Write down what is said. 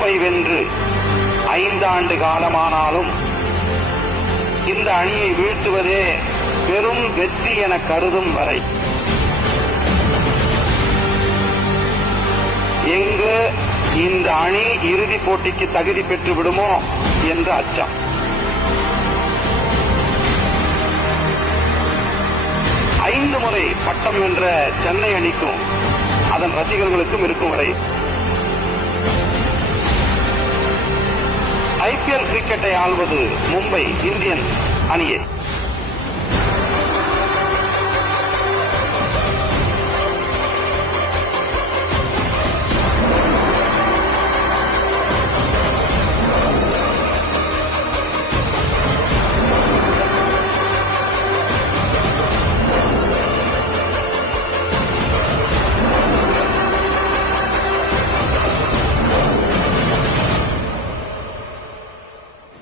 கோப்பை வென்று 5 ஆண்டு காலமானாலும் இந்த அணியை வீழ்த்துவதே பெரும் வெற்றி என கருதும் வரை எங்கு இந்த அணி இறுதிப் போட்டிக்கு தகுதி பெற்று விடுமோ என்ற அச்சம். ஐந்து முறை பட்டம் வென்ற சென்னை அணிக்கும் அதன் ரசிகர்களுக்கும் இருக்கும் வரை IPL கிரிக்கெட்டை ஆள்வது மும்பை இந்தியன்ஸ் அணியே.